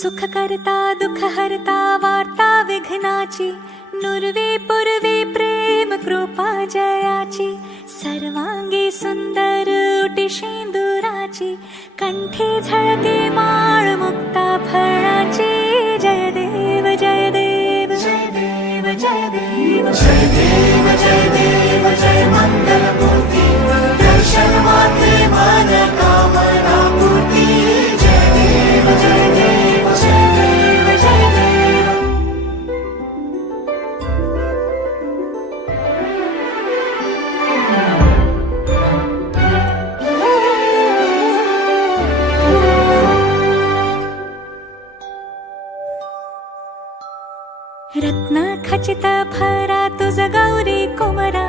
सुख करता दुःख हरता वार्ता विघ्नाची, नुरवी पूर्वी प्रेम कृपा जयाची, सर्वांगी सुंदर उटी शेंदुराची, कंठी झळके माळ मुक्ता फळाची. जय देव जय देव जय देव जय देव जय देव जय देव जय मंगल मूर्ती, दर्शन मात्रे मन कामना पूर्ती. जय देव जय देव जय देव जय देव. रत्न खचित फरा तुझ गौरी कुमरा,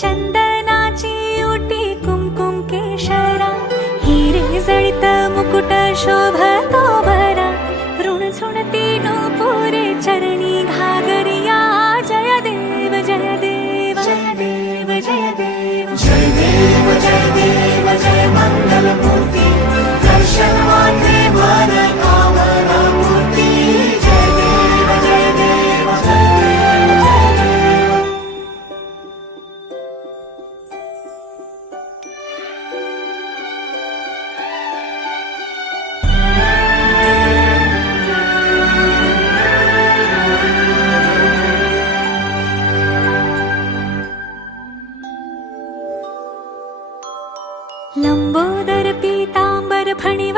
चंदनाची उटी कुमकुम केशरा, हिरे जळित मुकुट शोभतो भरा, ऋण झुणती नूपुरे चरणी घागरिया. जय देव जय देव जय देव जय देव जय देव जय देव जय मंगल मूर्ती, दर्शन मात्रे मन कामना पूर्ती. जय देव जय देव जय देव जय देव. लंबोदर पीतांबर फणी